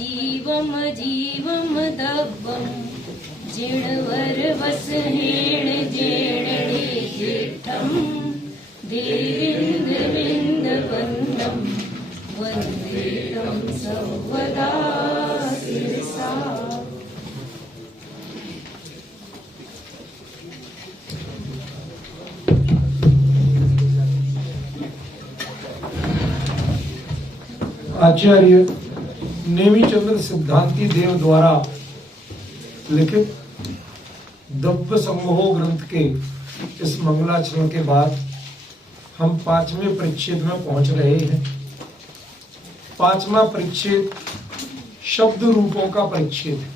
जीवम जीवम दब्बम जिणवर वसहेण जेणणे जेठम देविंद विंद वंदम वंदेतम सर्वदा शिरसा। आचार्य नेमिचंद्र सिद्धांती देव द्वारा लिखित दब्ब सम्मोह ग्रंथ के इस मंगलाचरण के बाद हम 5वें परिच्छेद में पहुंच रहे हैं। 5वां परिच्छेद शब्द रूपों का परिच्छेद है।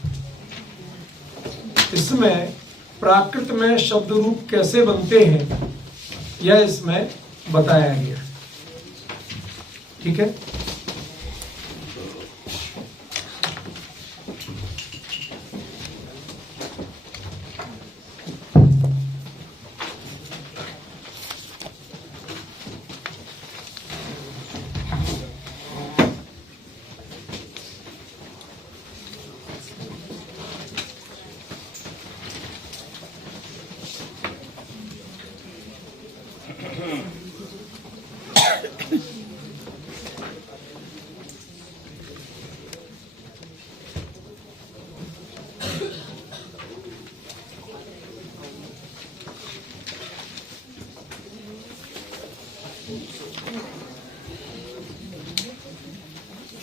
इसमें प्राकृत में शब्द रूप कैसे बनते हैं यह इसमें बताया गया। ठीक है।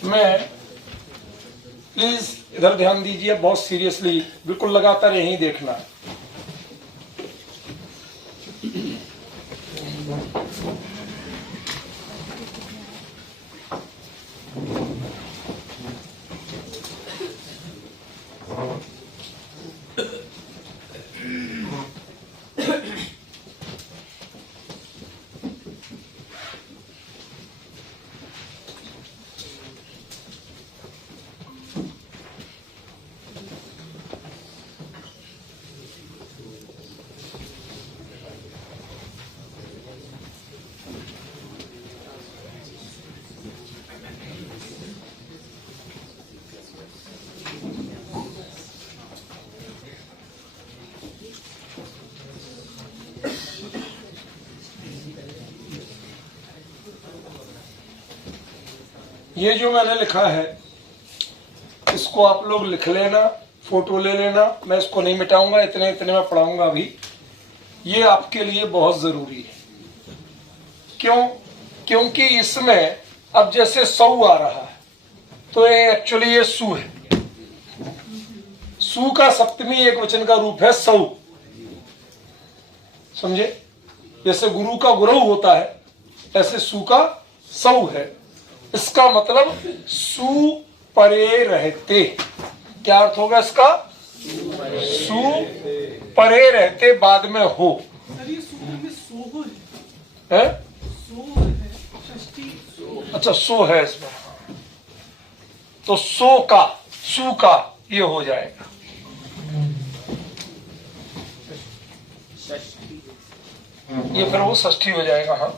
मैं प्लीज इधर ध्यान दीजिए, बहुत सीरियसली, बिल्कुल लगातार यही देखना है। ये जो मैंने लिखा है इसको आप लोग लिख लेना, फोटो ले लेना। मैं इसको नहीं मिटाऊंगा, इतने इतने में पढ़ाऊंगा अभी। ये आपके लिए बहुत जरूरी है। क्यों? क्योंकि इसमें अब जैसे सौ आ रहा है तो ये एक्चुअली ये सु है। सु का सप्तमी एक वचन का रूप है सौ। समझे? जैसे गुरु का गुरु होता है ऐसे सु का सौ है। इसका मतलब सु परे रहते। क्या अर्थ होगा इसका? सु परे रहते बाद में हो है? अच्छा, सो है इसमें, तो सो का सु का ये हो जाएगा। ये फिर वो षष्ठी हो जाएगा। हाँ,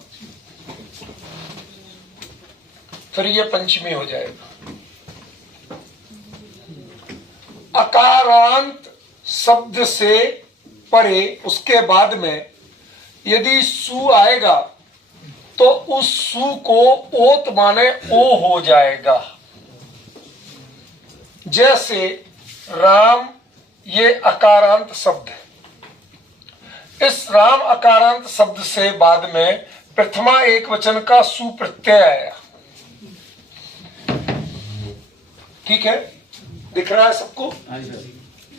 फिर ये पंचमी हो जाएगा। अकारांत शब्द से परे उसके बाद में यदि सु आएगा तो उस सु को ओत माने ओ हो जाएगा। जैसे राम, ये अकारांत शब्द है। इस राम अकारांत शब्द से बाद में प्रथमा एक वचन का सु प्रत्यय आया। ठीक है, दिख रहा है सबको?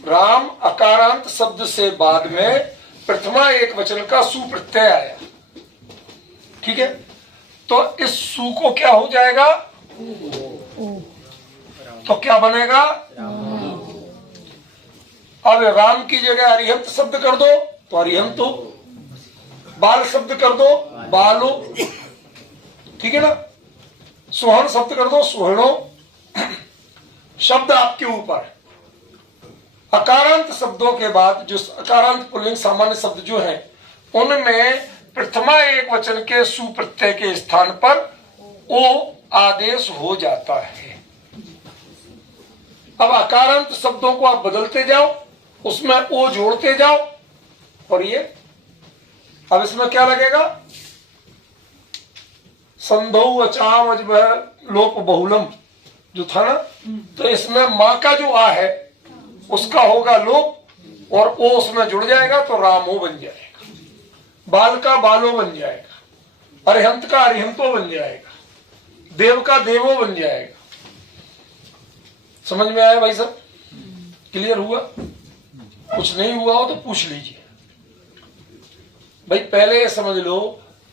राम अकारांत शब्द से बाद में प्रथमा एक वचन का सु प्रत्यय आया। ठीक है, तो इस सु को क्या हो जाएगा? तो क्या बनेगा? अब राम की जगह अरिहंत शब्द कर दो तो अरिहंतो, बाल शब्द कर दो बालो। ठीक है ना? सुहन शब्द कर दो सुहनो। शब्द आपके ऊपर। अकारांत शब्दों के बाद जो अकारांत पुल्लिंग सामान्य शब्द जो हैं उनमें प्रथमा एक वचन के सु प्रत्यय के स्थान पर ओ आदेश हो जाता है। अब अकारांत शब्दों को आप बदलते जाओ, उसमें ओ जोड़ते जाओ, और ये अब इसमें क्या लगेगा, संधौ अचाम अजबह लोप बहुलम जो था ना, तो इसमें माँ का जो आ है उसका होगा लोप, और ओ उसमें जुड़ जाएगा तो रामो बन जाएगा, बाल का बालो बन जाएगा, अरिहंत का अरिहंतो बन जाएगा, देव का देवो बन जाएगा। समझ में आया भाई साहब? क्लियर हुआ? कुछ नहीं हुआ हो तो पूछ लीजिए। भाई पहले ये समझ लो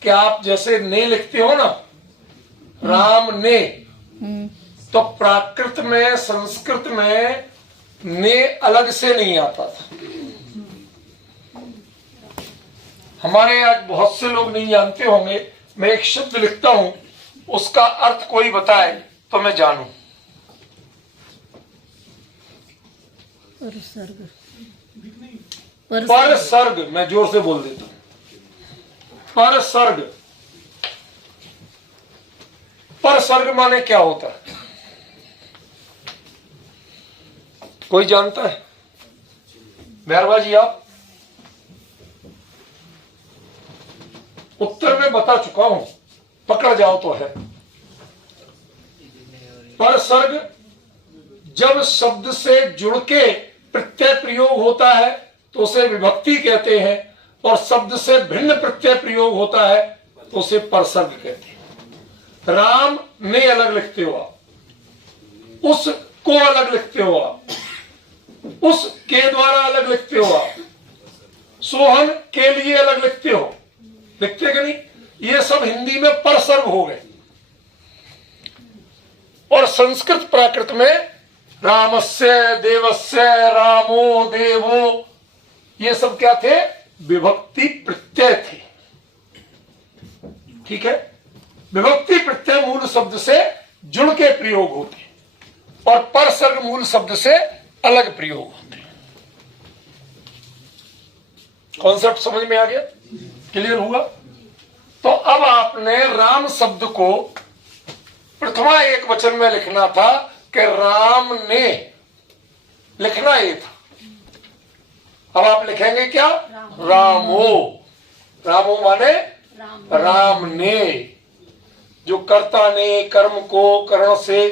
कि आप जैसे ने लिखते हो ना, राम ने, तो प्राकृत में संस्कृत में ने अलग से नहीं आता था। हमारे आज बहुत से लोग नहीं जानते होंगे, मैं एक शब्द लिखता हूं, उसका अर्थ कोई बताए तो मैं जानूं। पर सर्ग, मैं जोर से बोल देता हूं, पर सर्ग। पर सर्ग माने क्या होता है? कोई जानता है? मेहरबा जी आप? उत्तर में बता चुका हूं, पकड़ जाओ तो है। पर सर्ग जब शब्द से जुड़ के प्रत्यय प्रयोग होता है तो उसे विभक्ति कहते हैं, और शब्द से भिन्न प्रत्यय प्रयोग होता है तो उसे परसर्ग कहते हैं। राम ने अलग लिखते हो आप, उस को अलग लिखते हो आप, उस के द्वारा अलग लिखते हो आप, सोहन के लिए अलग लिखते हो, लिखते कि नहीं? ये सब हिंदी में परसर्ग हो गए। और संस्कृत प्राकृत में रामस्य देवस्य रामो देवो, ये सब क्या थे? विभक्ति प्रत्यय थे। ठीक है, विभक्ति प्रत्यय मूल शब्द से जुड़ के प्रयोग होते, और परसर्ग मूल शब्द से अलग प्रयोग होते। कॉन्सेप्ट समझ में आ गया? क्लियर हुआ? तो अब आपने राम शब्द को प्रथमा एक वचन में लिखना था कि राम ने, लिखना ये था। अब आप लिखेंगे क्या? रामो। रामो माने राम ने, जो कर्ता ने, कर्म को, करण से,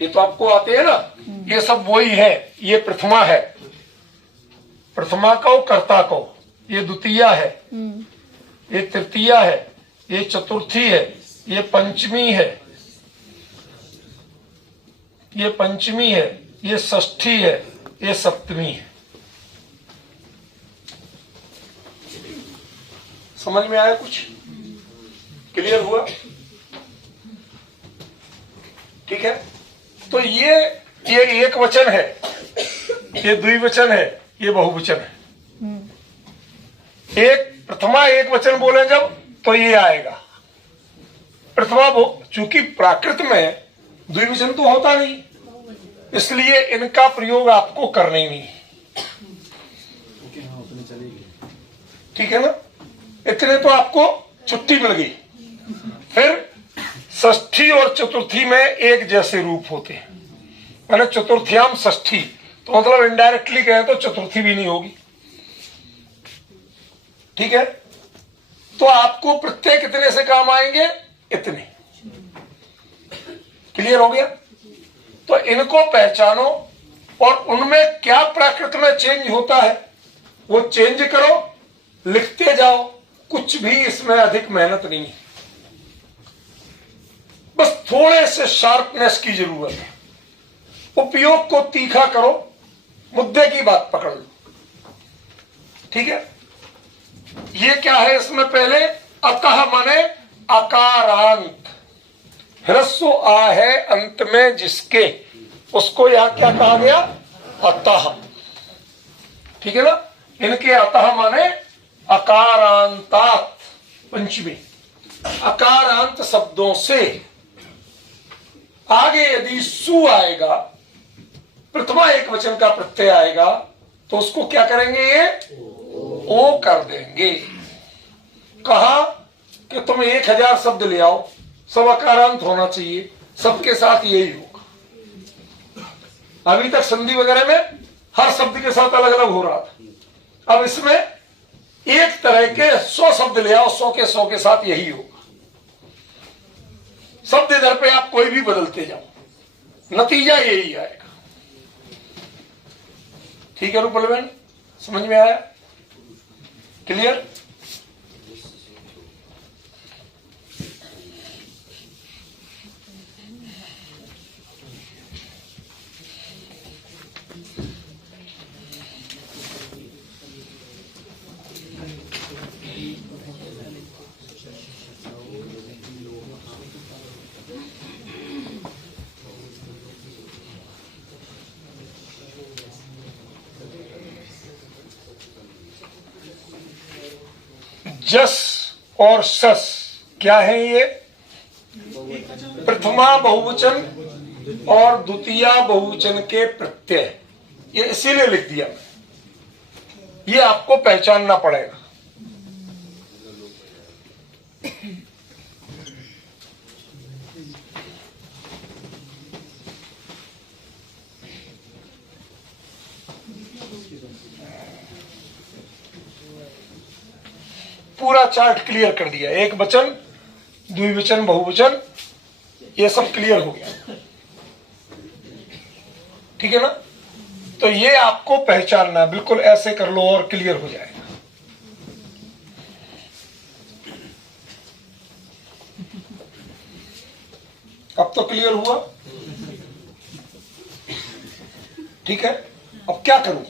ये तो आपको आते हैं ना, ये सब वही है। ये प्रथमा है, प्रथमा को, कर्ता को, ये द्वितीया है, ये तृतीया है, ये चतुर्थी है, ये पंचमी है, ये पंचमी है, ये षष्ठी है, ये सप्तमी है। समझ में आया कुछ? क्लियर हुआ? ठीक है, तो ये एक वचन है, ये द्विवचन है, ये बहुवचन है। एक प्रथमा एक वचन बोले जब तो ये आएगा प्रथमा। चूंकि प्राकृत में द्विवचन तो होता नहीं, इसलिए इनका प्रयोग आपको करना ही नहीं। ठीक है ना? इतने तो आपको छुट्टी मिल गई। फिर षष्ठी और चतुर्थी में एक जैसे रूप होते हैं, मैंने चतुर्थ्याम षष्ठी, तो मतलब इनडायरेक्टली कहें तो चतुर्थी भी नहीं होगी। ठीक है, तो आपको प्रत्यय कितने से काम आएंगे? इतने। क्लियर हो गया? तो इनको पहचानो और उनमें क्या प्राकृत में चेंज होता है वो चेंज करो, लिखते जाओ। कुछ भी इसमें अधिक मेहनत नहीं है, बस थोड़े से शार्पनेस की जरूरत है। उपयोग को तीखा करो, मुद्दे की बात पकड़ लो। ठीक है, ये क्या है इसमें? पहले अतः माने अकारांत, ह्रस्व आ है अंत में जिसके, उसको यहां क्या कहा गया? अतः। ठीक है ना? इनके अतः माने अकारांतात, पंचमी। अकारांत शब्दों से आगे यदि सु आएगा, प्रथमा एक वचन का प्रत्यय आएगा, तो उसको क्या करेंगे? ये ओ कर देंगे। कहा कि तुम 1000 शब्द ले आओ, सब अकारांत होना चाहिए, सबके साथ यही होगा। अभी तक संधि वगैरह में हर शब्द के साथ अलग अलग हो रहा था। अब इसमें एक तरह के 100 शब्द ले आओ, 100 के साथ यही होगा। शब्द इधर पे आप कोई भी बदलते जाओ, नतीजा यही आएगा। ठीक है रूपल बहन, समझ में आया? क्लियर? जस और सस क्या है? ये प्रथमा बहुवचन और द्वितीया बहुवचन के प्रत्यय, ये इसीलिए लिख दिया मैं। ये आपको पहचानना पड़ेगा। पूरा चार्ट क्लियर कर दिया, एक वचन, द्विवचन, बहुवचन, ये सब क्लियर हो गया। ठीक है ना? तो ये आपको पहचानना है, बिल्कुल ऐसे कर लो और क्लियर हो जाएगा। अब तो क्लियर हुआ? ठीक है। अब क्या करूं?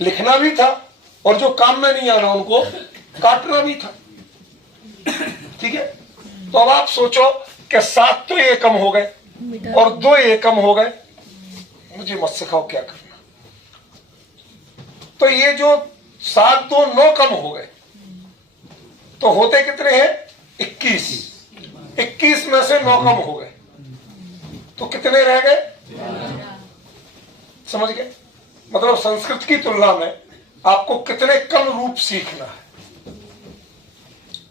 लिखना भी था और जो काम में नहीं आना उनको काटना भी था। ठीक है। तो अब आप सोचो कि 7 तो ये कम हो गए और 2 ये कम हो गए। मुझे मत सिखाओ क्या करना। तो ये जो 7 2 9 कम हो गए तो होते कितने हैं? 21। 21 में से 9 कम हो गए तो कितने रह गए? समझ गए? मतलब संस्कृत की तुलना में आपको कितने कम रूप सीखना है।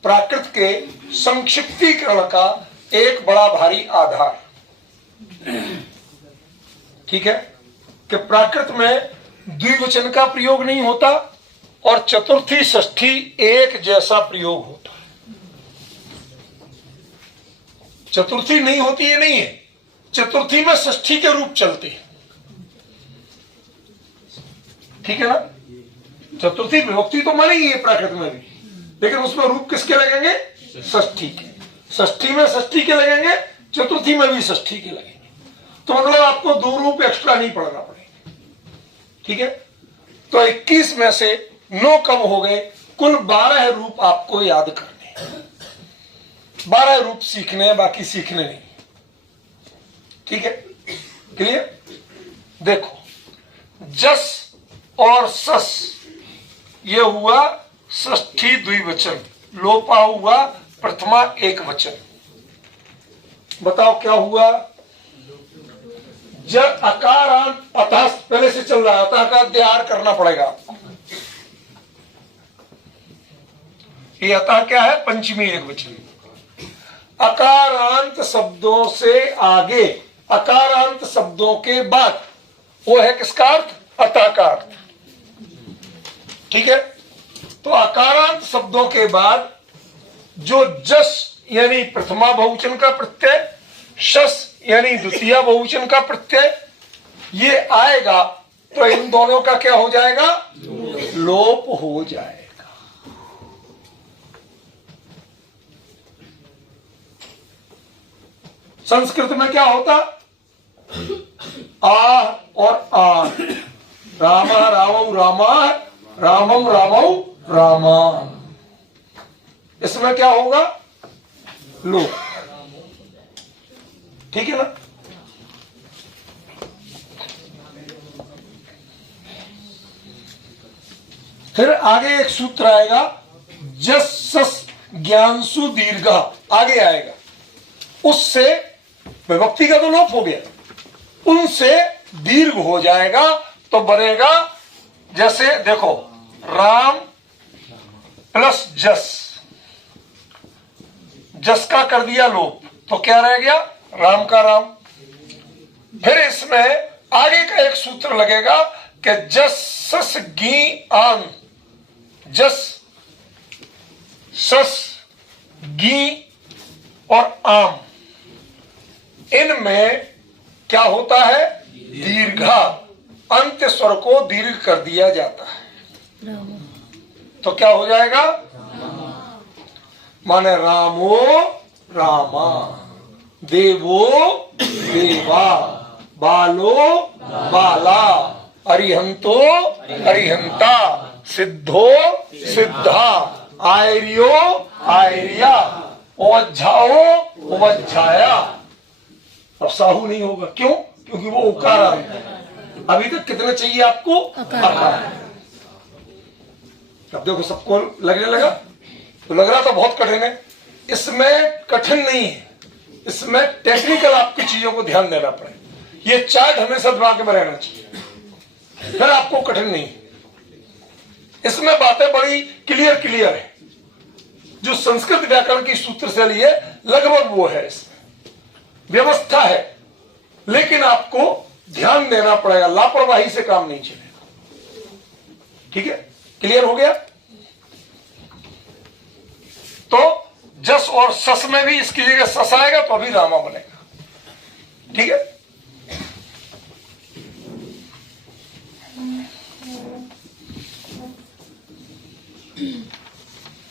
प्राकृत के संक्षिप्तीकरण का एक बड़ा भारी आधार, ठीक है, कि प्राकृत में द्विवचन का प्रयोग नहीं होता और चतुर्थी षष्ठी एक जैसा प्रयोग होता है। चतुर्थी नहीं होती ये नहीं है, चतुर्थी में षष्ठी के रूप चलते हैं। ठीक है ना? चतुर्थी विभक्ति तो मानेगी है प्राकृत में भी, लेकिन उसमें रूप किसके लगेंगे? षष्ठी के। षष्ठी में षष्ठी के लगेंगे, चतुर्थी में भी षष्ठी के लगेंगे। तो मतलब आपको 2 रूप एक्स्ट्रा नहीं पढ़ना पड़ेगा। ठीक है। तो 21 में से 9 कम हो गए, कुल 12 रूप आपको याद करने हैं। 12 रूप सीखने हैं, बाकी सीखने नहीं। ठीक है, क्लियर? देखो, जस और सस ये हुआ षष्ठी द्विवचन, लोपा हुआ प्रथमा एक वचन। बताओ क्या हुआ? जब अकारांत अतः पहले से चल रहा है, अतः का अध्याय करना पड़ेगा आपको। ये अतः क्या है? पंचमी एक वचन। अकारांत शब्दों से आगे, अकारांत शब्दों के बाद वो है किसका अर्थ? अतः का अर्थ। ठीक है। तो अकारांत शब्दों के बाद जो जस यानी प्रथमा बहुवचन का प्रत्यय, शस यानी द्वितीय बहुवचन का प्रत्यय ये आएगा तो इन दोनों का क्या हो जाएगा? लोप हो जाएगा। संस्कृत में क्या होता? आ और आ, राम रामौ रामा, रामम रामौ रामा। इसमें क्या होगा? लोप। ठीक है ना? फिर आगे एक सूत्र आएगा, जस सस ज्ञानसु दीर्घा, आगे आएगा। उससे विभक्ति का तो लोप हो गया, उनसे दीर्घ हो जाएगा तो बनेगा जैसे देखो, राम प्लस जस, जस का कर दिया लोप तो क्या रह गया? राम का राम। फिर इसमें आगे का एक सूत्र लगेगा कि जस सस गी आन, जस सस गी और आम, इनमें क्या होता है? दीर्घा, अंत्य स्वर को दीर्घ कर दिया जाता है। तो क्या हो जाएगा? माने रामो रामा, देवो देवा, बालो बाला, अरिहंतो अरिहंता, सिद्धो सिद्धा, आयर्यो आयर्या, ओवज्झाओ ओवज्झाया। अब साहू नहीं होगा, क्यों? क्योंकि वो उकारा है। अभी तक कितने चाहिए आपको? अकार। अब देखो सबको लगने लगा, तो लग रहा था बहुत कठिन है। इसमें कठिन नहीं है, इसमें टेक्निकल आपकी चीजों को ध्यान देना पड़ेगा। ये चार्ट हमेशा दिमाग में रहना चाहिए, फिर आपको कठिन नहीं है। इसमें बातें बड़ी क्लियर क्लियर है। जो संस्कृत व्याकरण की सूत्र से लिए लगभग वो है, इसमें व्यवस्था है, लेकिन आपको ध्यान देना पड़ेगा, लापरवाही से काम नहीं चलेगा। ठीक है, क्लियर हो गया? तो जस और सस में भी इसकी जगह सस आएगा तो अभी रामा बनेगा। ठीक है,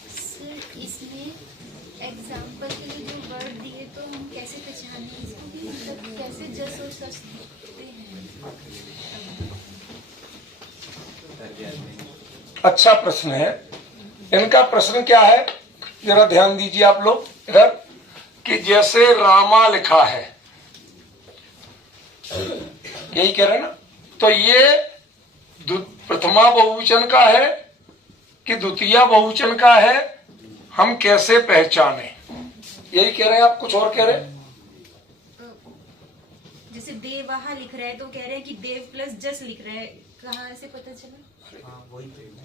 सर इसमें एग्जाम्पल के लिए जो वर्ड दिए तो हम कैसे पहचानें इसको भी, मतलब कैसे जस और सस दिखते हैं? अच्छा प्रश्न है। इनका प्रश्न क्या है, जरा ध्यान दीजिए आप लोग इधर, कि जैसे रामा लिखा है, यही कह रहे हैं ना, तो ये प्रथमा बहुवचन का है कि द्वितीया बहुवचन का है, हम कैसे पहचाने? यही कह रहे हैं आप, कुछ और कह रहे हैं? जैसे देवाहा लिख रहे हैं तो कह रहे हैं कि देव प्लस जस लिख रहे हैं, कहाँ से पता चला?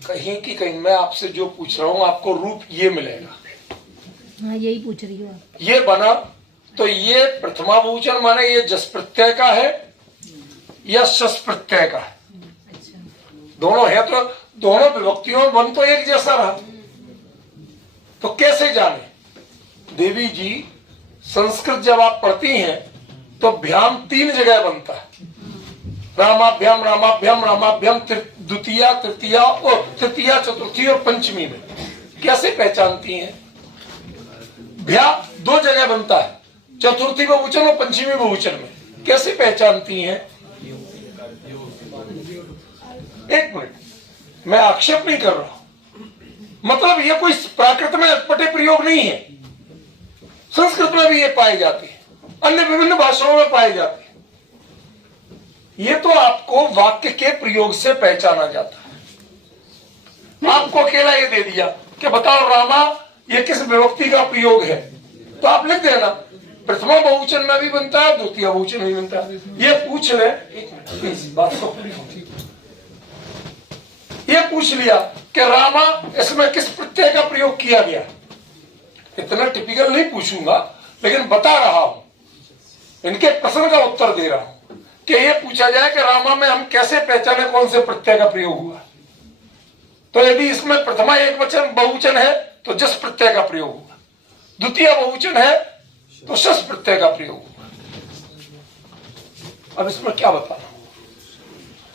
कहीं की कहीं मैं आपसे जो पूछ रहा हूं, आपको रूप ये मिलेगा। हाँ, यही पूछ रही हूँ। ये बना तो ये प्रथमा बहुवचन माने ये जस प्रत्यय का है या शस प्रत्यय का है? दोनों है, तो दोनों विभक्तियों में बन तो एक जैसा रहा। तो कैसे जाने? देवी जी, संस्कृत जब आप पढ़ती हैं तो भ्याम 3 जगह बनता है, रामाभ्याम रामाभ्याम रामाभ्याम, द्वितीया तृतीया और तृतीया चतुर्थी और पंचमी में। कैसे पहचानती हैं? भ्या 2 जगह बनता है, चतुर्थी बहुवचन और पंचमी बहुवचन में। कैसे पहचानती हैं? एक मिनट, मैं आक्षेप नहीं कर रहा, मतलब ये कोई प्राकृत में अटपटे प्रयोग नहीं है। संस्कृत में भी ये पाए जाते हैं, अन्य विभिन्न भाषाओं में पाए जाते हैं। ये तो आपको वाक्य के प्रयोग से पहचाना जाता है। आपको अकेला ये दे दिया कि बताओ रामा ये किस विभक्ति का प्रयोग है, तो आप लिख देना प्रथमा बहुवचन में भी बनता है, द्वितीय बहुवचन में भी बनता है। ये पूछ ले, इस बात को ये पूछ लिया कि रामा इसमें किस प्रत्यय का प्रयोग किया गया। इतना टिपिकल नहीं पूछूंगा, लेकिन बता रहा हूं, इनके प्रश्न का उत्तर दे रहा हूं कि ये पूछा जाए कि रामा में हम कैसे पहचाने कौन से प्रत्यय का प्रयोग हुआ। तो यदि इसमें प्रथमा एक वचन बहुवचन है तो जस प्रत्यय का प्रयोग हुआ, द्वितीय बहुवचन है तो शस प्रत्यय का प्रयोग हुआ। अब इसमें क्या बताना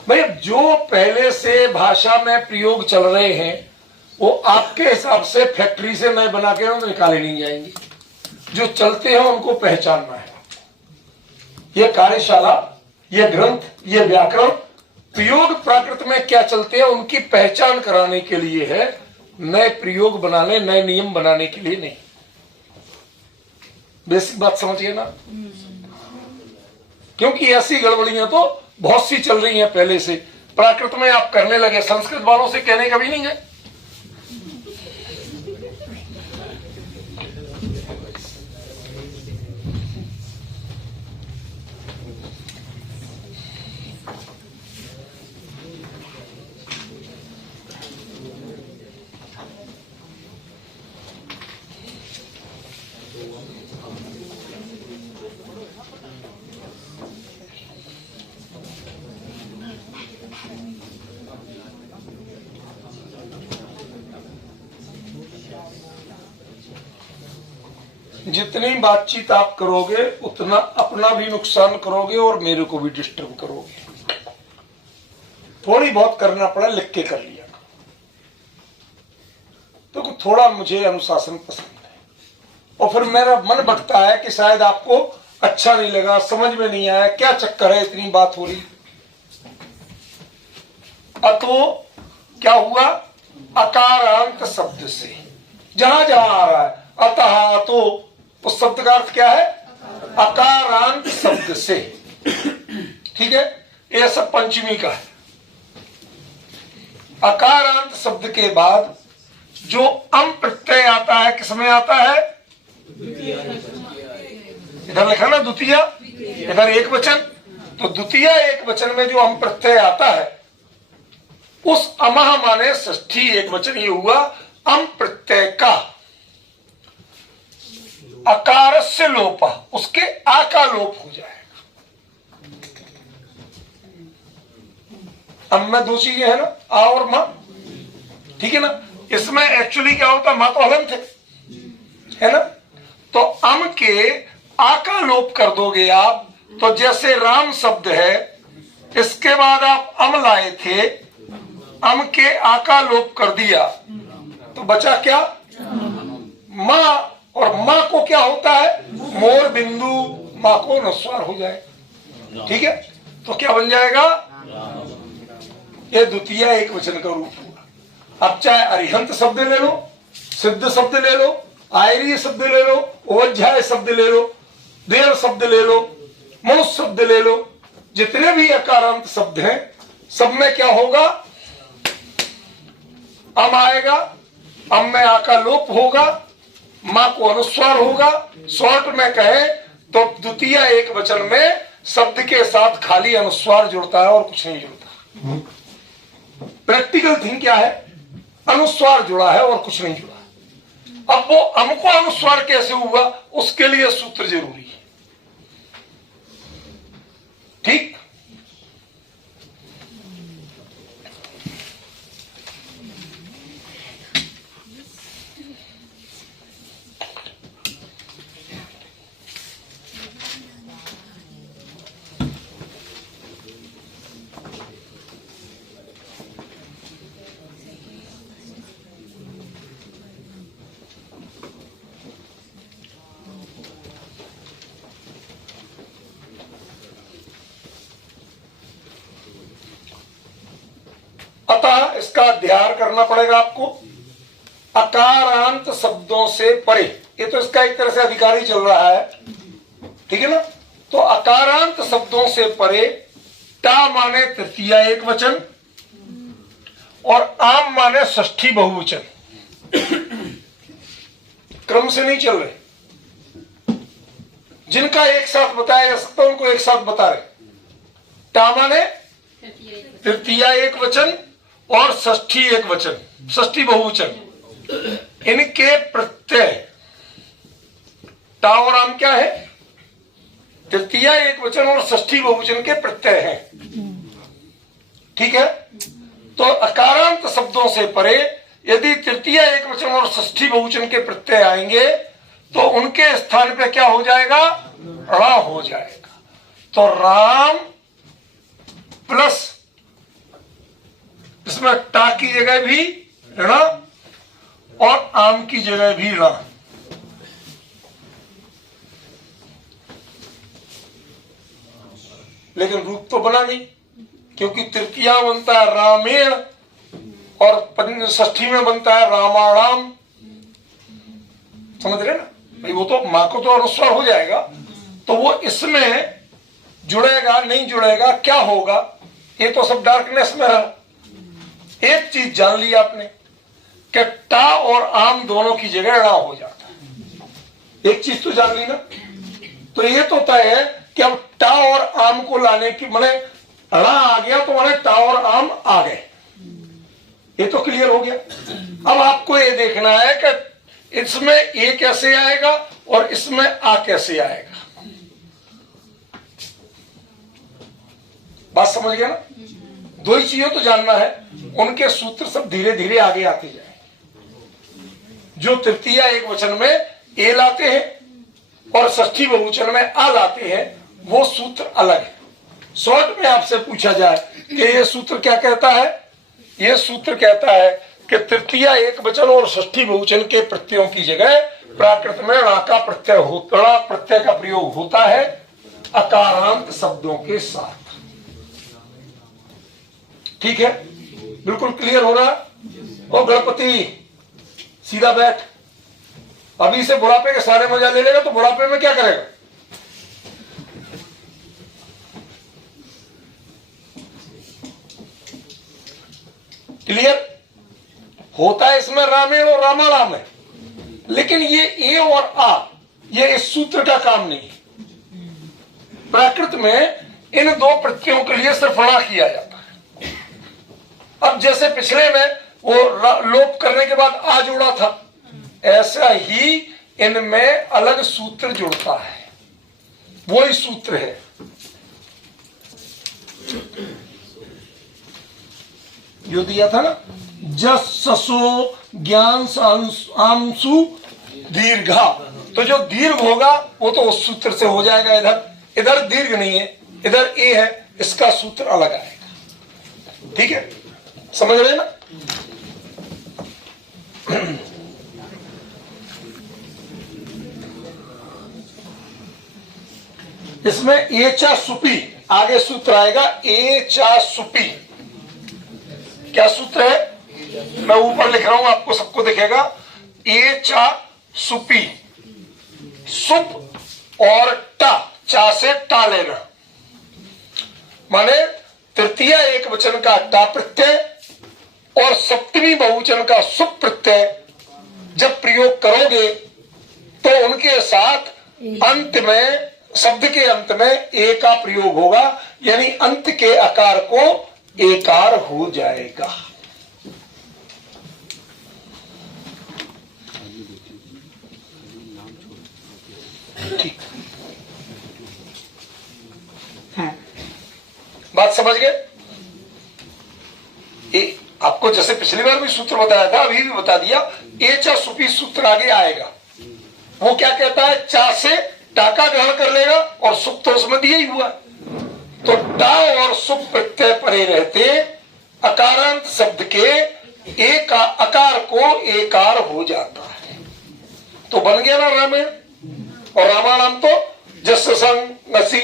भाई? जो पहले से भाषा में प्रयोग चल रहे हैं वो आपके हिसाब से फैक्ट्री से नए बना के तो निकाले नहीं जाएंगे। जो चलते हैं उनको पहचानना है। ये कार्यशाला, ये ग्रंथ, ये व्याकरण प्रयोग प्राकृत में क्या चलते हैं उनकी पहचान कराने के लिए है, नए प्रयोग बनाने, नए नियम बनाने के लिए नहीं। बेसिक बात समझिए ना, क्योंकि ऐसी गड़बड़ियां तो बहुत सी चल रही हैं पहले से। प्राकृत में आप करने लगे, संस्कृत वालों से कहने का भी नहीं है। जितनी बातचीत आप करोगे उतना अपना भी नुकसान करोगे और मेरे को भी डिस्टर्ब करोगे। थोड़ी बहुत करना पड़ा, लिख के कर लिया। तो थोड़ा मुझे अनुशासन पसंद है, और फिर मेरा मन भटकता है कि शायद आपको अच्छा नहीं लगा, समझ में नहीं आया क्या चक्कर है, इतनी बात हो रही। अतो क्या हुआ, अकारांत शब्द से जहां जहां आ रहा है अतः, तो उस शब्द का अर्थ क्या है, अकारांत शब्द से। ठीक है, ये सब पंचमी का है। अकारांत शब्द के बाद जो अम प्रत्यय आता है, किसमें आता है, इधर लिखा ना द्वितीय, इधर एक वचन, तो द्वितीय एक वचन में जो अम प्रत्यय आता है उस अमह माने षष्ठी एक वचन, ये हुआ अम प्रत्यय का अकार से लोप, उसके आ का लोप हो जाएगा। अम में दो चीजें है ना, आ और मां, ठीक है ना। इसमें एक्चुअली क्या होता, मां तो हलंत है ना, तो अम के आ का लोप कर दोगे आप, तो जैसे राम शब्द है, इसके बाद आप अम लाए थे, अम के आ का लोप कर दिया, तो बचा क्या, मां, और मां को क्या होता है, मोर बिंदु, मां को अनुस्वार हो जाए। ठीक है, तो क्या बन जाएगा, ये द्वितीय एक वचन का रूप हुआ। अब चाहे अरिहंत शब्द ले लो, सिद्ध शब्द ले लो, आयरीय शब्द ले लो, ओवध्याय शब्द ले लो, देव शब्द ले लो, मनुष्य शब्द ले लो, जितने भी अकारांत शब्द हैं सब में क्या होगा, अम आएगा, अम में आ का लोप होगा, मां को अनुस्वार होगा। शॉर्ट में कहे तो द्वितीय एक वचन में शब्द के साथ खाली अनुस्वार जुड़ता है और कुछ नहीं जुड़ता। प्रैक्टिकल थिंग क्या है, अनुस्वार जुड़ा है और कुछ नहीं जुड़ा। अब वो अम को अनुस्वार कैसे हुआ, उसके लिए सूत्र जरूरी है। ठीक, अतः इसका अध्ययन करना पड़ेगा आपको। अकारांत शब्दों से परे, ये तो इसका एक तरह से अधिकारी चल रहा है, ठीक है ना। तो अकारांत शब्दों से परे, टा माने तृतीया एक वचन और आम माने षष्ठी बहुवचन, क्रम से नहीं चल रहे। जिनका एक साथ बताया जा सकता उनको एक साथ बता रहे। टा माने तृतीया एक वचन और षष्ठी एक वचन, षष्ठी बहुवचन, इनके प्रत्यय टा और आम क्या है, तृतीया एक वचन और षष्ठी बहुवचन के प्रत्यय हैं। ठीक है, तो अकारांत शब्दों से परे यदि तृतीया एक वचन और षष्ठी बहुवचन के प्रत्यय आएंगे तो उनके स्थान पे क्या हो जाएगा, रा हो जाएगा। तो राम प्लस इसमें टा की जगह भी ऋणा और आम की जगह भी ऋणा। लेकिन रूप तो बना नहीं, क्योंकि तृतीया बनता है रामेण और षष्ठी में बनता है रामाणाम। समझ रहे ना भाई, वो तो मां को तो अनुस्वार हो जाएगा, तो वो इसमें जुड़ेगा नहीं जुड़ेगा क्या होगा, ये तो सब डार्कनेस में रहा। एक चीज जान ली आपने कि टा और आम दोनों की जगह ड़ा हो जाता है, एक चीज तो जान ली ना। तो ये तो तय है कि अब टा और आम को लाने की माने ड़ा आ गया तो माने टा और आम आ गए, ये तो क्लियर हो गया। अब आपको ये देखना है कि इसमें ए कैसे आएगा और इसमें आ कैसे आएगा। बात समझ गया ना, दो ही चीजें तो जानना है, उनके सूत्र सब धीरे धीरे आगे आते जाए। जो तृतीया एक वचन में ए लाते हैं और षष्ठी बहुवचन में आ लाते हैं, वो सूत्र अलग है। शॉर्ट में आपसे पूछा जाए कि ये सूत्र क्या कहता है, ये सूत्र कहता है कि तृतीय एक वचन और षष्ठी बहुवचन के प्रत्ययों की जगह प्राकृत में णा का प्रत्यय होता, प्रत्यय का प्रयोग होता है अकारांत शब्दों के साथ। ठीक है, बिल्कुल क्लियर हो रहा। ओ गणपति सीधा बैठ, अभी से बुढ़ापे के सारे मजा ले लेगा तो बुढ़ापे में क्या करेगा? क्लियर होता है इसमें रामेण और रामाणाम है, लेकिन ये ए और आ ये इस सूत्र का काम नहीं है। प्राकृत में इन दो प्रत्ययों के लिए सिर्फ णा किया जाता है। अब जैसे पिछले में वो लोप करने के बाद आ जुड़ा था, ऐसा ही इनमें अलग सूत्र जुड़ता है, वही सूत्र है। जो दिया था ना, जस ससो ज्ञान आंसु दीर्घा, तो जो दीर्घ होगा वो तो उस सूत्र से हो जाएगा। इधर दीर्घ नहीं है, इधर ए है, इसका सूत्र अलग आएगा। ठीक है, समझ रहे ना? इसमें एचा सुपी आगे सूत्र आएगा, एचा सुपी। क्या सूत्र है? मैं ऊपर लिख रहा हूं, आपको सबको दिखेगा। एचा सुपी, सुप और टा, चा से टा लेना, माने तृतीय एक वचन का टा प्रत्यय और सप्तमी बहुवचन का सुप प्रत्यय जब प्रयोग करोगे तो उनके साथ अंत में, शब्द के अंत में ए का प्रयोग होगा, यानी अंत के आकार को एकार हो जाएगा। ठीक, बात समझ गए? आपको जैसे पिछली बार भी सूत्र बताया था, अभी भी बता दिया। ए चा सुपी सूत्र आगे आएगा। वो क्या कहता है? चा से टा का ग्रहण कर लेगा और सुप तो उसमें दिया ही हुआ, तो टा और सुप प्रत्यय परे रहते अकारांत शब्द के एक आकार को एकार हो जाता है। तो बन गया ना रामायण, और रामायण तो जस संग नसी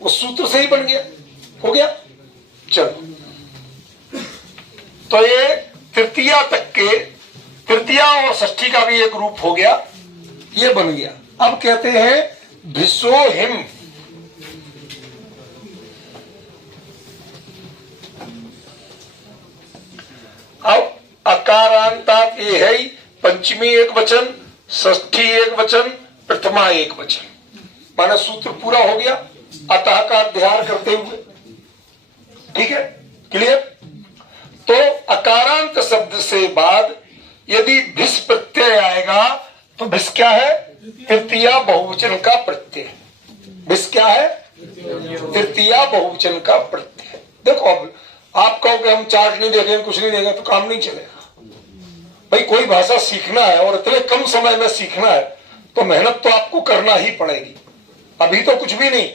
उस सूत्र से ही बन गया, हो गया। चलो, तो ये तृतीया तक के, तृतीया और षष्ठी का भी एक रूप हो गया, ये बन गया। अब कहते हैं भिसो हिम, अब अकारांतात ये है पंचमी एक वचन, षष्ठी एक वचन, प्रथमा एक वचन, माने सूत्र पूरा हो गया अतः का अध्ययन करते हुए। ठीक है, क्लियर? तो अकारांत शब्द से बाद यदि भिस प्रत्यय आएगा तो भिस क्या है? तृतीया बहुवचन का प्रत्यय। भिस क्या है? तृतीया बहुवचन का प्रत्यय। देखो, अब आप कहो कि हम चार्ट नहीं देखेंगे, कुछ नहीं देगा, तो काम नहीं चलेगा भाई। कोई भाषा सीखना है और इतने कम समय में सीखना है तो मेहनत तो आपको करना ही पड़ेगी। अभी तो कुछ भी नहीं,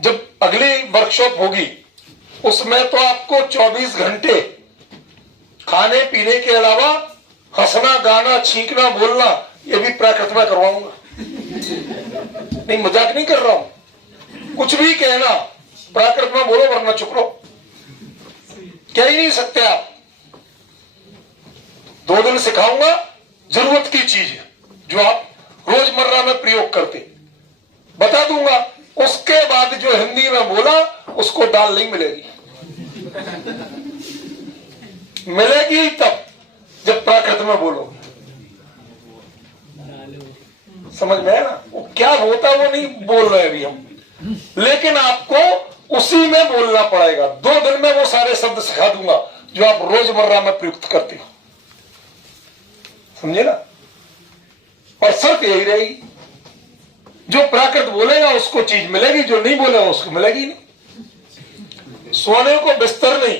जब अगली वर्कशॉप होगी उसमें तो आपको 24 घंटे खाने पीने के अलावा हंसना, गाना, छींकना, बोलना, ये भी प्राकृत में करवाऊंगा। नहीं, मजाक नहीं कर रहा हूं। कुछ भी कहना प्राकृत में बोलो, वरना चुप रहो। कह ही नहीं सकते आप। 2 दिन सिखाऊंगा जरूरत की चीज जो आप रोजमर्रा में प्रयोग करते, बता दूंगा। उसके बाद जो हिंदी में बोला उसको दाल नहीं मिलेगी। मिलेगी तब जब प्राकृत में बोलोगे। समझ में है ना? वो क्या होता है वो नहीं बोल रहे अभी हम, लेकिन आपको उसी में बोलना पड़ेगा। 2 दिन में वो सारे शब्द सिखा दूंगा जो आप रोजमर्रा में प्रयुक्त करते हो। समझे ना? और शर्त यही रहेगी, जो प्राकृत बोलेगा उसको चीज मिलेगी, जो नहीं बोलेगा उसको मिलेगी नहीं। सोने को बिस्तर नहीं,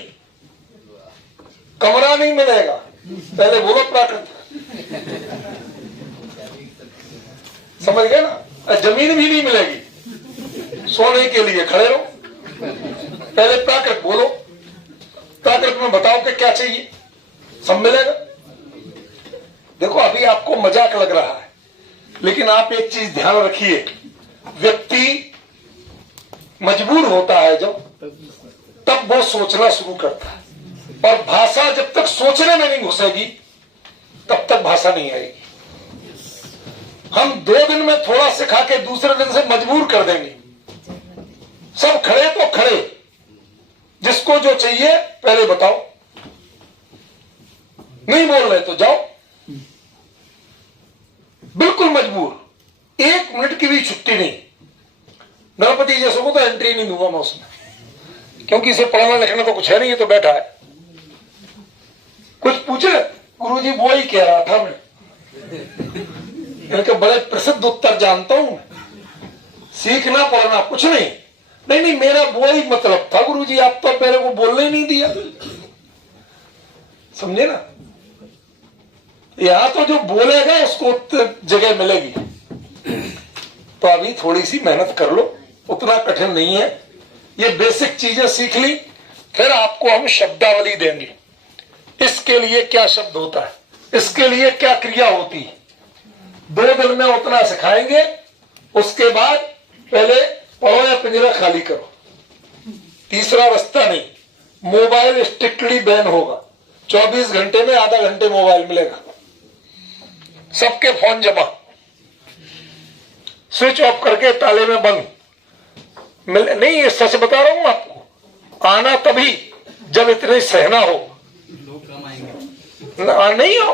कमरा नहीं मिलेगा, पहले बोलो प्राकृत। समझ गए ना? जमीन भी नहीं मिलेगी, सोने के लिए खड़े रहो। पहले प्राकृत बोलो, प्राकृत में बताओ कि क्या चाहिए, सब मिलेगा। देखो अभी आपको मजाक लग रहा है, लेकिन आप एक चीज ध्यान रखिए, व्यक्ति मजबूर होता है जब, तब वो सोचना शुरू करता है। और भाषा जब तक सोचने में नहीं घुसेगी तब तक भाषा नहीं आएगी। हम 2 दिन में थोड़ा सिखा के दूसरे दिन से मजबूर कर देंगे। सब खड़े तो खड़े, जिसको जो चाहिए पहले बताओ, नहीं बोल रहे तो जाओ, बिल्कुल मजबूर, 1 मिनट की भी छुट्टी नहीं। गणपति जैसे को तो एंट्री नहीं दूंगा मैं उसमें, क्योंकि इसे पढ़ना लिखना तो कुछ है नहीं, ये तो बैठा है। कुछ पूछे गुरुजी, वो ही कह रहा था मैं, इनके बड़े प्रसिद्ध उत्तर जानता हूं मैं, सीखना पढ़ना कुछ नहीं। नहीं, मेरा वो ही मतलब था गुरुजी, आप तो मेरे को बोलने ही नहीं दिया, समझे ना? यहां तो जो बोलेगा उसको जगह मिलेगी। तो अभी थोड़ी सी मेहनत कर लो, उतना कठिन नहीं है। ये बेसिक चीजें सीख ली, फिर आपको हम शब्दावली देंगे। इसके लिए क्या शब्द होता है, इसके लिए क्या क्रिया होती है, 2 दिन में उतना सिखाएंगे। उसके बाद पहले पढ़ो या पिंजरा खाली करो, तीसरा रास्ता नहीं। मोबाइल स्ट्रिक्टली बैन होगा, 24 घंटे में आधा घंटे मोबाइल मिलेगा, सबके फोन जमा, स्विच ऑफ करके ताले में बंद। नहीं, ये सच बता रहा हूं आपको, आना तभी जब इतनी सहना हो, लोग कम आएंगे, नहीं हो।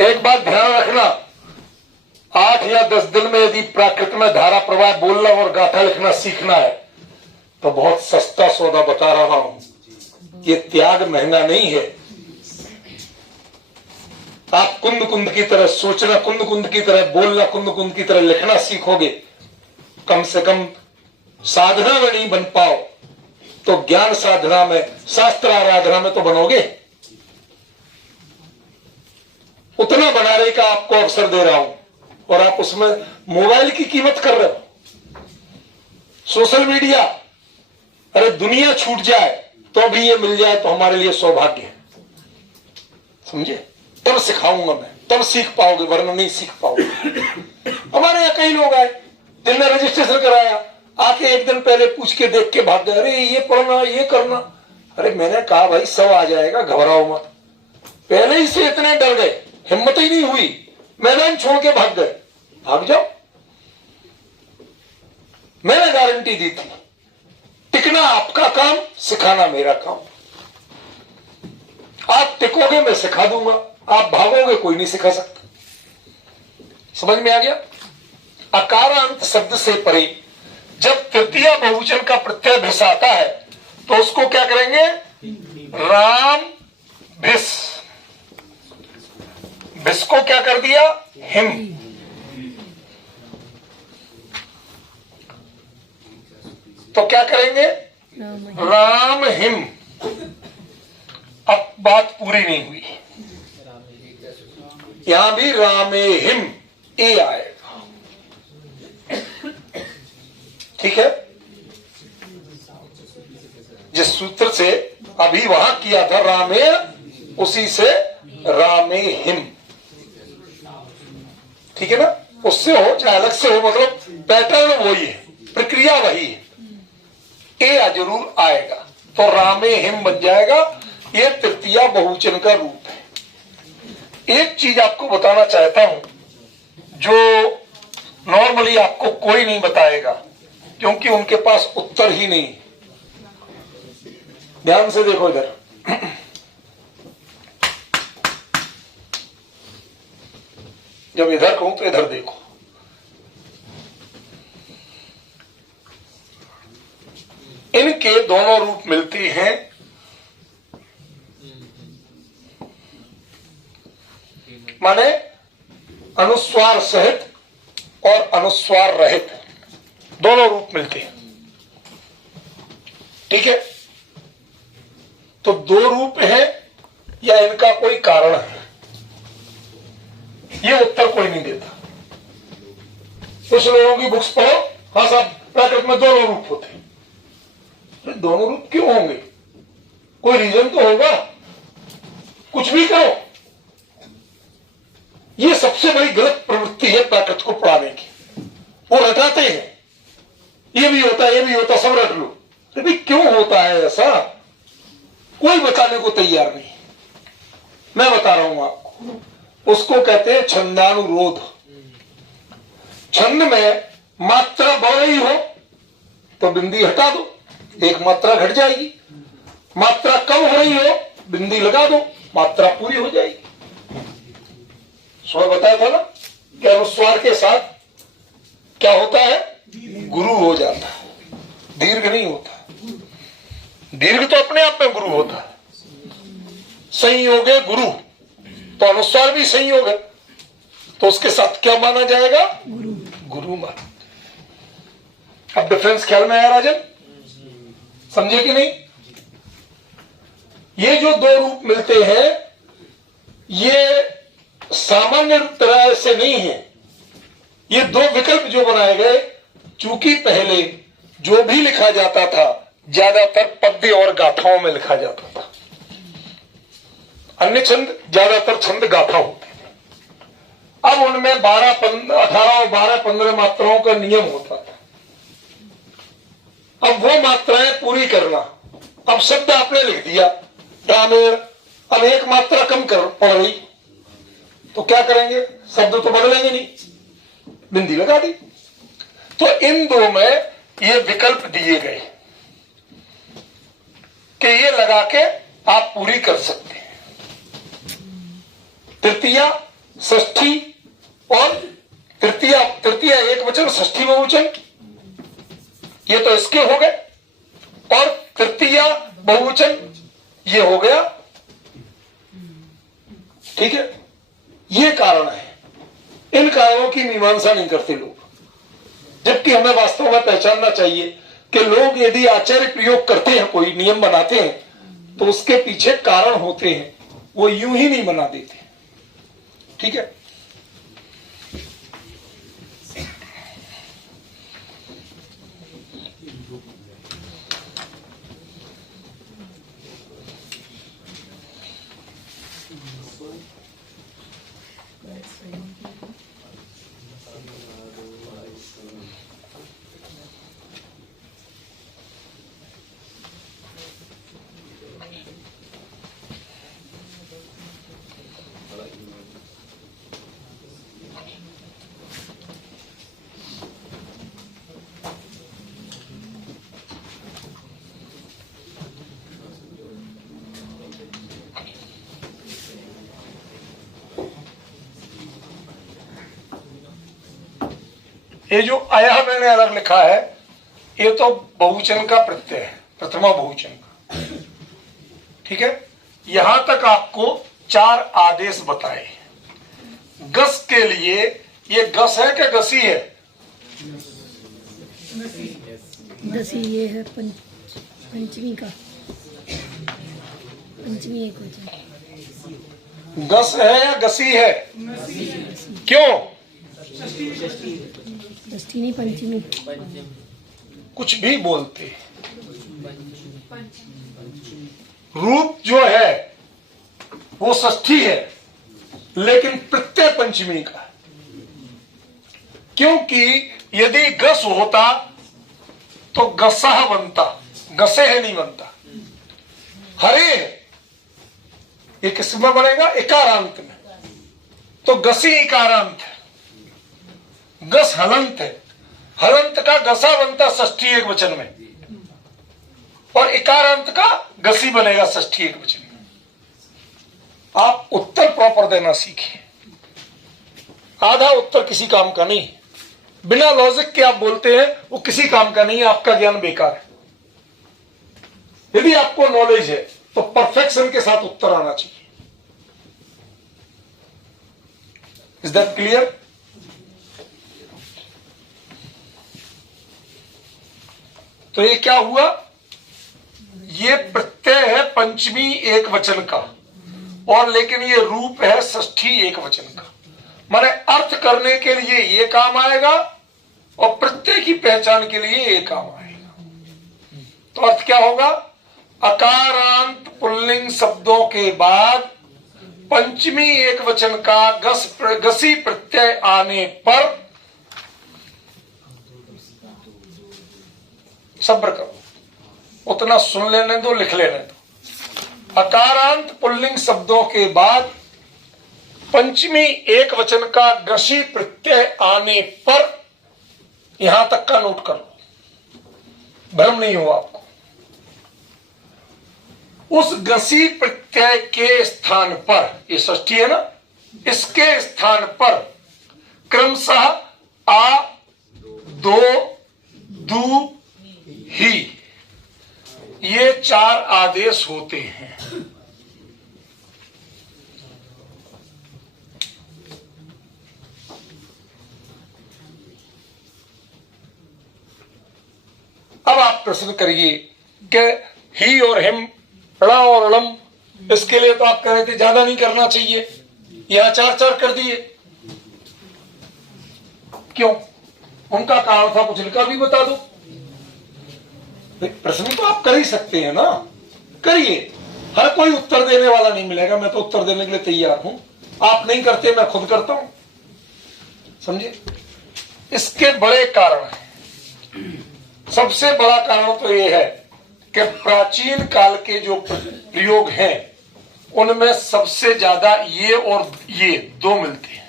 एक बात ध्यान रखना, 8 या 10 दिन में यदि प्राकृत में धारा प्रवाह बोलना और गाथा लिखना सीखना है तो बहुत सस्ता सौदा बता रहा हूं, ये त्याग महंगा नहीं है। आप कुंद कुंद की तरह सोचना, कुंद कुंद की तरह बोलना, कुंद कुंद की तरह लिखना सीखोगे, कम से कम साधना में नहीं बन पाओ तो ज्ञान साधना में, शास्त्र आराधना में तो बनोगे। उतना बनाने का आपको अवसर दे रहा हूं, और आप उसमें मोबाइल की कीमत कर रहे हो, सोशल मीडिया। अरे दुनिया छूट जाए तो भी ये मिल जाए तो हमारे लिए सौभाग्य है, समझे? तब सिखाऊंगा मैं, तब सीख पाओगे, वरना नहीं सीख पाओगे। हमारे यहाँ कई लोग आए जिनने रजिस्ट्रेशन कराया, आके 1 दिन पहले पूछ के देख के भाग गए, अरे ये पढ़ना, ये करना। अरे मैंने कहा भाई सब आ जाएगा, घबराओ मत। पहले ही से इतने डर गए, हिम्मत ही नहीं हुई, मैदान छोड़ के भाग गए। भाग जाओ, मैंने गारंटी दी थी, टिकना आपका काम, सिखाना मेरा काम। आप टिकोगे मैं सिखा दूंगा, आप भागोगे कोई नहीं सिखा सकता। समझ में आ गया? अकारांत शब्द से परे जब तृतीय बहुवचन का प्रत्यय भिस आता है तो उसको क्या करेंगे? राम भिस। भिस को क्या कर दिया? हिम। तो क्या करेंगे? राम हिम। अब बात पूरी नहीं हुई, यहां भी रामे हिम ए आएगा, ठीक है? जिस सूत्र से अभी वहां किया था रामे, उसी से रामे हिम, ठीक है ना? उससे हो चाहे अलग से हो, मतलब पैटर्न वही है, प्रक्रिया वही है, ए जरूर आएगा। तो रामे हिम बन जाएगा, ये तृतीया बहुवचन का रूप है। एक चीज आपको बताना चाहता हूं जो नॉर्मली आपको कोई नहीं बताएगा, क्योंकि उनके पास उत्तर ही नहीं। ध्यान से देखो इधर, जब इधर कहूं तो इधर देखो। इनके दोनों रूप मिलते हैं, माने अनुस्वार सहित और अनुस्वार रहित, दोनों रूप मिलते हैं, ठीक है? तो 2 रूप हैं या इनका कोई कारण है? ये उत्तर कोई नहीं देता। कुछ लोगों की बुक्स पढ़ो, हाँ साहब प्राकृत में दोनों रूप होते हैं। तो दोनों रूप क्यों होंगे? कोई रीजन तो होगा। कुछ भी करो, ये सबसे बड़ी गलत प्रवृत्ति है प्राकृत को पढ़ाने की। वो रटाते हैं, ये भी होता है, ये भी होता, सब रट लो। तो भाई क्यों होता है ऐसा? कोई बताने को तैयार नहीं। मैं बता रहा हूं आपको, उसको कहते हैं छंदानुरोध। छंद में मात्रा बढ़ रही हो तो बिंदी हटा दो, एक मात्रा घट जाएगी। मात्रा कम हो रही हो, बिंदी लगा दो, मात्रा पूरी हो जाएगी। सुबह बताया था ना कि अनुस्वार के साथ क्या होता है? गुरु हो जाता है, दीर्घ नहीं होता। दीर्घ तो अपने आप में गुरु होता है। संयोग है गुरु, तो अनुस्वार भी संयोग है, तो उसके साथ क्या माना जाएगा? गुरु माना। अब डिफरेंस ख्याल में आया राजन? समझे कि नहीं? ये जो दो रूप मिलते हैं, ये सामान्य तरह से नहीं है। ये दो विकल्प जो बनाए गए, चूंकि पहले जो भी लिखा जाता था ज्यादातर पद्य और गाथाओं में लिखा जाता था। अन्य छंद ज्यादातर छंद गाथा होते थे। अब उनमें 18 और 12-15 मात्राओं का नियम होता था। अब वो मात्राएं पूरी करना। अब शब्द आपने लिख दिया रामेण, अब एक मात्रा कम कर पड़ रही, तो क्या करेंगे? शब्द तो बदलेंगे नहीं, बिंदी लगा दी। तो इन दो में ये विकल्प दिए गए कि ये लगा के आप पूरी कर सकते हैं। तृतीया, षष्ठी और तृतीया एक वचन, षष्ठी बहुवचन, ये तो इसके हो गए। और तृतीया बहुवचन ये हो गया। ठीक है, ये कारण है। इन कारणों की मीमांसा नहीं करते लोग, जबकि हमें वास्तव में पहचानना चाहिए कि लोग यदि आचार्य प्रयोग करते हैं, कोई नियम बनाते हैं, तो उसके पीछे कारण होते हैं, वो यूं ही नहीं बना देते। ठीक है, ये जो आया मैंने अलग लिखा है, ये तो बहुवचन का प्रत्यय है, प्रथमा बहुवचन का। ठीक है, यहां तक आपको 4 आदेश बताए। गस के लिए, ये गस है क्या गसी है? दसी ये है पंचमी का, पंचमी एक वचन। गस है या गसी है? क्यों? षष्ठी नहीं, पंचमी। कुछ भी बोलते, रूप जो है वो षष्ठी है, लेकिन प्रत्यय पंचमी का। क्योंकि यदि गस होता तो गसह बनता, गसे है नहीं बनता। हरे है, ये किसमें बनेगा? इकारांत में, तो गसी इकारांत है। गस हलंत है, हलंत का गसा बनता षष्ठी एक वचन में, और इकारांत का गसी बनेगा षष्ठी एक वचन में। आप उत्तर प्रॉपर देना सीखिए। आधा उत्तर किसी काम का नहीं, बिना लॉजिक के आप बोलते हैं वो किसी काम का नहीं है, आपका ज्ञान बेकार है। यदि आपको नॉलेज है तो परफेक्शन के साथ उत्तर आना चाहिए। Is that clear? तो ये क्या हुआ? ये प्रत्यय है पंचमी एक वचन का, और लेकिन ये रूप है षष्ठी एक वचन का। माने अर्थ करने के लिए ये काम आएगा और प्रत्यय की पहचान के लिए ये काम आएगा। तो अर्थ क्या होगा? अकारांत पुल्लिंग शब्दों के बाद पंचमी एक वचन का गसी प्रत्यय आने पर सब्र करो, उतना सुन लेने दो, लिख लेने दो। अकारांत पुल्लिंग शब्दों के बाद पंचमी एक वचन का गसी प्रत्यय आने पर, यहां तक का नोट कर लो, भ्रम नहीं हो आपको। उस गसी प्रत्यय के स्थान पर, ये षष्ठी है ना, इसके स्थान पर क्रमशः आ, दो, दू, ही, ये 4 आदेश होते हैं। अब आप प्रश्न करिए कि ही और हिम, ण और णम, इसके लिए तो आप कह रहे थे ज्यादा नहीं करना चाहिए, यहां 4 कर दिए, क्यों? उनका कारण था, कुछ लिखा भी बता दो। प्रश्न तो आप कर ही सकते हैं ना, करिए। हर कोई उत्तर देने वाला नहीं मिलेगा, मैं तो उत्तर देने के लिए तैयार हूं। आप नहीं करते, मैं खुद करता हूं, समझे? इसके बड़े कारण हैं। सबसे बड़ा कारण तो यह है कि प्राचीन काल के जो प्रयोग हैं उनमें सबसे ज्यादा ये और ये 2 मिलते हैं।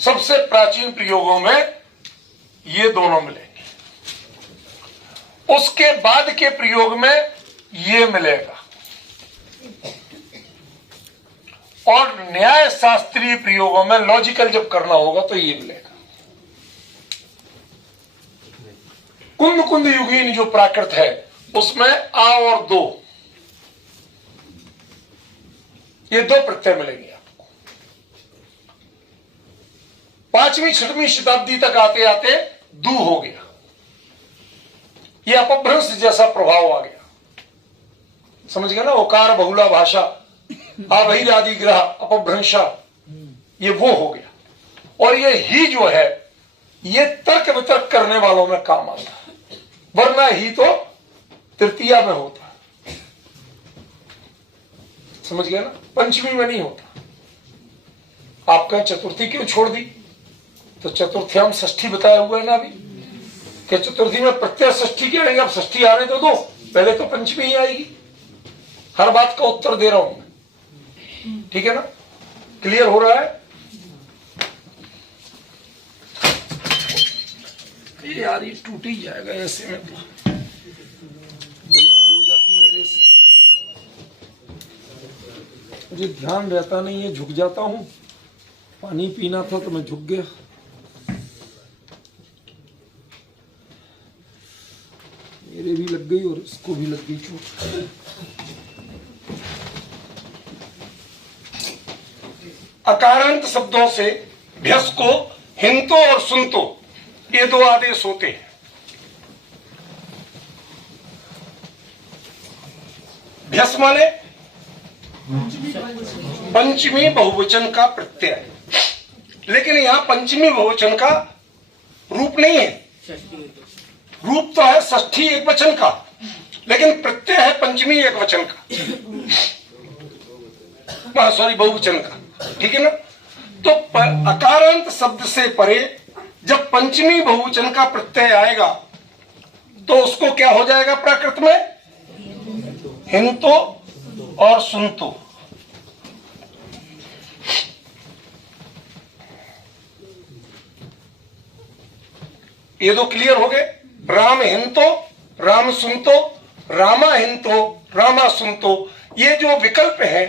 सबसे प्राचीन प्रयोगों में ये दोनों मिलेंगे, उसके बाद के प्रयोग में ये मिलेगा, और न्याय शास्त्रीय प्रयोगों में लॉजिकल जब करना होगा तो ये मिलेगा। कुंद कुंद युगीन जो प्राकृत है उसमें आ और दो, ये 2 प्रत्यय मिलेंगे आपको। 5वीं 6वीं शताब्दी तक आते आते दू हो गया, ये अपभ्रंश जैसा प्रभाव आ गया, समझ गए ना? ओकार बहुला भाषा, आभैरादि ग्रह अपभ्रंशा, ये वो हो गया। और ये ही जो है ये तर्क वितर्क करने वालों में काम आता है, वरना ही तो तृतीया में होता है, समझ गए ना? पंचमी में नहीं होता। आप कहें चतुर्थी क्यों छोड़ दी, तो चतुर्थ्याम षष्ठी बताया हुआ है ना अभी, कि चतुर्थी में प्रत्यय षष्ठी की आएगी। अब षष्ठी आने तो दो, पहले तो पंचमी ही आएगी। हर बात का उत्तर दे रहा हूं मैं, ठीक है ना? क्लियर हो रहा है? यार ये टूट ही जाएगा ऐसे में, तो गलती हो जाती मेरे से, मुझे ध्यान रहता नहीं है, झुक जाता हूं। पानी पीना था तो मैं झुक गया। मेरे भी लग गई और इसको भी लग गई चोट। अकारांत शब्दों से भ्यस को हिंतो और सुनतो, ये 2 आदेश होते हैं। भ्यस माने पंचमी बहुवचन का प्रत्यय, लेकिन यहां पंचमी बहुवचन का रूप नहीं है, रूप तो है षष्ठी एक वचन का, लेकिन प्रत्यय है पंचमी एक वचन का, सॉरी बहुवचन का, ठीक है ना? तो अकारांत शब्द से परे जब पंचमी बहुवचन का प्रत्यय आएगा तो उसको क्या हो जाएगा प्राकृत में? हिंतो और सुनतो। ये 2 क्लियर हो गए? राम हिंतो, राम सुनतो, रामा हिंतो, रामा सुनतो, ये जो विकल्प है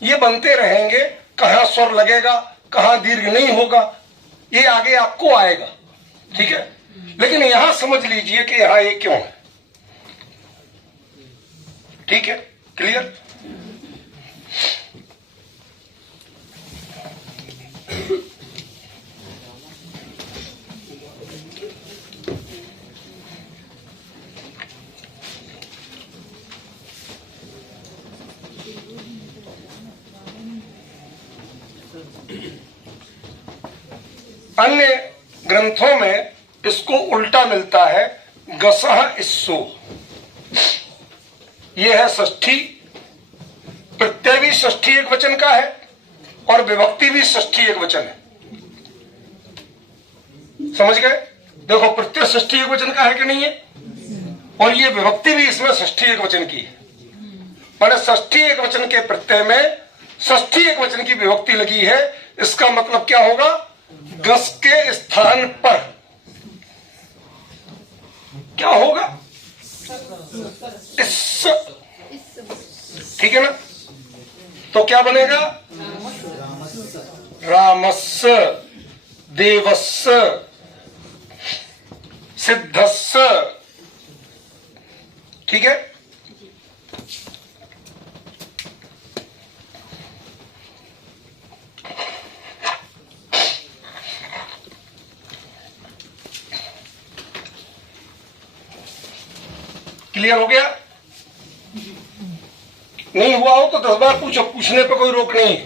ये बनते रहेंगे। कहां स्वर लगेगा, कहां दीर्घ नहीं होगा, ये आगे आपको आएगा, ठीक है? लेकिन यहां समझ लीजिए कि यहां ये क्यों है, ठीक है? क्लियर? अन्य ग्रंथों में इसको उल्टा मिलता है, गसह इस्सो। यह है षष्ठी। प्रत्यय भी षष्ठी एक वचन का है और विभक्ति भी षष्ठी एक वचन है। समझ गए? देखो, प्रत्यय षष्ठी एक वचन का है कि नहीं है, और ये विभक्ति भी इसमें षष्ठी एक वचन की है। माने षष्ठी एक वचन के प्रत्यय में षष्ठी एक वचन की विभक्ति लगी है। इसका मतलब क्या होगा? गस के स्थान पर क्या होगा? इस। ठीक है ना? तो क्या बनेगा? रामस्य, देवस्य, सिद्धस्य। ठीक है? क्लियर हो गया? नहीं हुआ हो तो 10 बार पूछो, पूछने पे कोई रोक नहीं है।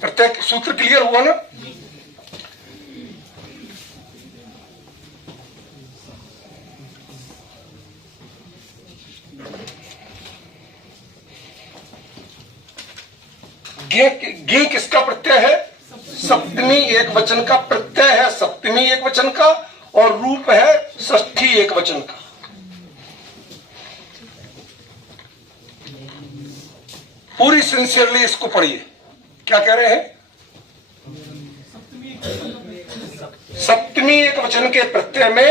प्रत्येक सूत्र क्लियर हुआ ना? गे किसका प्रत्यय है? सप्तमी एक वचन का प्रत्यय है, सप्तमी एक वचन का, और रूप है षष्ठी एक वचन का। पूरी सिंसियरली इसको पढ़िए। क्या कह रहे हैं? सप्तमी एक वचन के प्रत्यय में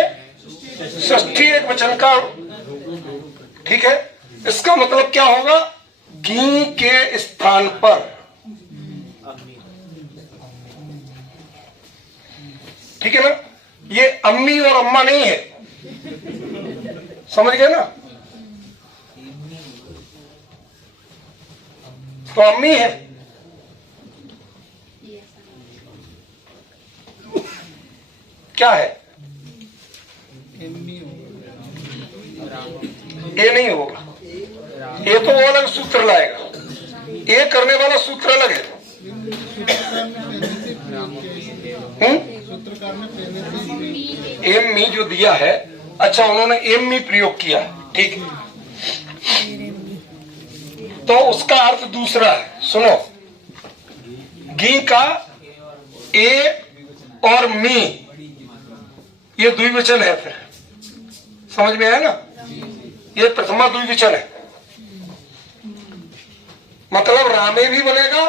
षष्ठी एक वचन का। ठीक है? इसका मतलब क्या होगा? गी के स्थान पर। ठीक है ना? ये अम्मी और अम्मा नहीं है। समझ गए ना? तो अम्मी है। क्या है? ये नहीं होगा। ये तो वो अलग सूत्र लाएगा, ये करने वाला सूत्र अलग है। एम मी जो दिया है, अच्छा उन्होंने एम मी प्रयोग किया, ठीक है, तो उसका अर्थ दूसरा है। सुनो, गी का ए और मी ये द्विवचन है, फिर समझ में आया ना? ये प्रथमा द्विवचन है, मतलब रामे भी बनेगा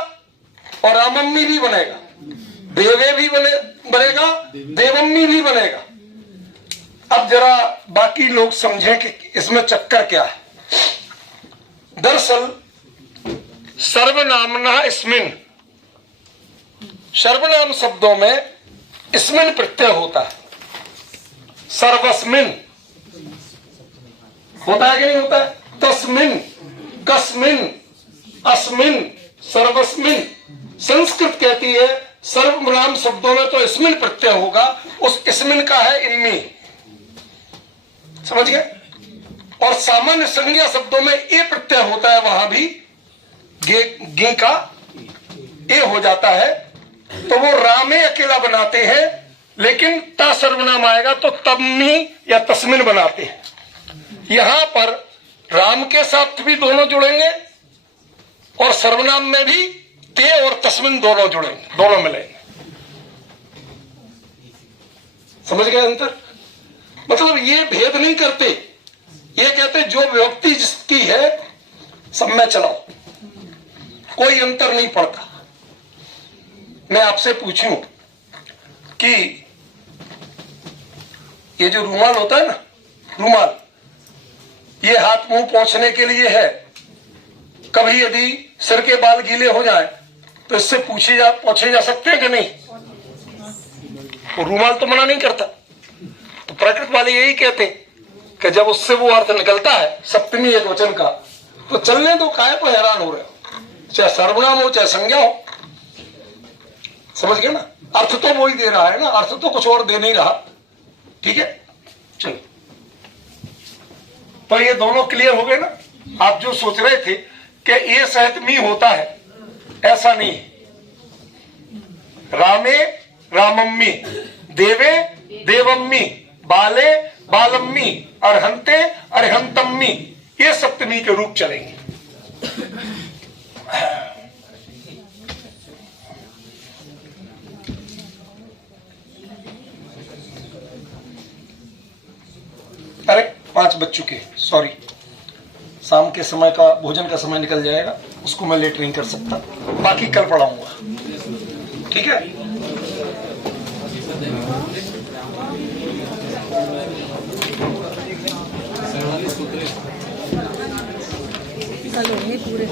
और रामम्मी भी बनेगा, देवे भी बनेगा, देवम्मी भी बनेगा। अब जरा बाकी लोग समझें कि इसमें चक्कर क्या है। दरअसल सर्वनामना स्मिन, सर्वनाम शब्दों में स्मिन प्रत्यय होता है। सर्वस्मिन होता है कि नहीं होता है? तस्मिन, कस्मिन, अस्मिन, सर्वस्मिन। संस्कृत कहती है सर्वनाम शब्दों में तो स्मिन प्रत्यय होगा, उस स्मिन का है इम्मी। समझ गए? और सामान्य संज्ञा शब्दों में ए प्रत्यय होता है, वहां भी गे का ए हो जाता है, तो वो रामे अकेला बनाते हैं, लेकिन ता सर्वनाम आएगा तो तम्मी या तस्मिन बनाते हैं। यहां पर राम के साथ भी दोनों जुड़ेंगे और सर्वनाम में भी ते और तस्मिन दोनों जुड़ेंगे, दोनों मिलेंगे। समझ गए अंतर? मतलब ये भेद नहीं करते, ये कहते जो विभक्ति जिसकी है सब में चलाओ, कोई अंतर नहीं पड़ता। मैं आपसे पूछूं कि ये जो रुमाल होता है ना, रुमाल, ये हाथ मुंह पोंछने के लिए है। कभी यदि सिर के बाल गीले हो जाए तो इससे पोंछे जा सकते हैं कि नहीं? तो रुमाल तो मना नहीं करता। तो प्रकृत वाले यही कहते कि जब उससे वो अर्थ निकलता है सप्तमी एक वचन का, तो चलने दो, काहे को हैरान हो रहे हो? चाहे सर्वनाम हो चाहे संज्ञा हो। समझ गए ना? अर्थ तो वो ही दे रहा है ना, अर्थ तो कुछ और दे नहीं रहा। ठीक है, चलो। तो ये दोनों क्लियर हो गए ना? आप जो सोच रहे थे कि ए सहित मी होता है, ऐसा नहीं है। रामे रामम्मी, देवे देवम्मी, बाले बालम्मी, अर्हंते अर्हंतम्मी, ये सप्तमी के रूप चलेंगे। अरे 5 बज चुके, सॉरी, शाम के समय का भोजन का समय निकल जाएगा, उसको मैं लेट नहीं कर सकता, बाकी कल पढ़ाऊंगा, ठीक है। कल होंगे पूरे।